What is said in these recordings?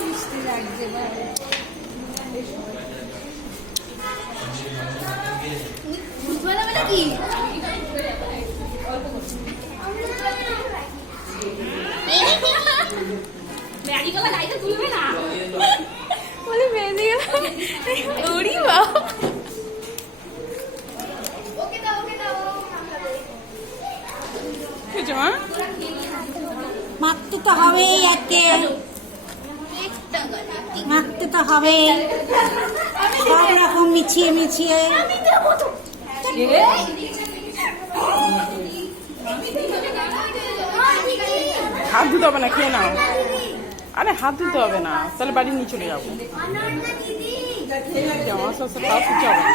মিষ্টি লাগছে ভাই। দুধওয়ালা মানে কি? ম্যাগিগুলো গাইতে তুলবে না বলে বেঁধে গেল। ওরি বাবা, ওকে দাও ওকে দাও। মারতে তো হবে, একে মারতে তো হবে সব রকম মিছিয়ে মিছিয়ে। হাত ধুতে হবে না, খেয়ে নাও। আরে হাত ধুতে হবে না, তাহলে বাড়ি নিয়ে চলে যাবো। আমার সাথে খাওয়া কিছু হবে না।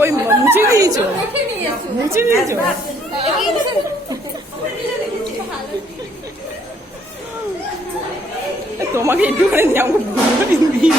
ওই মুছে দিয়েছো, মুছে দিয়েছো। তোমাকে একটু করে নিয়ে আমাকে দিয়ে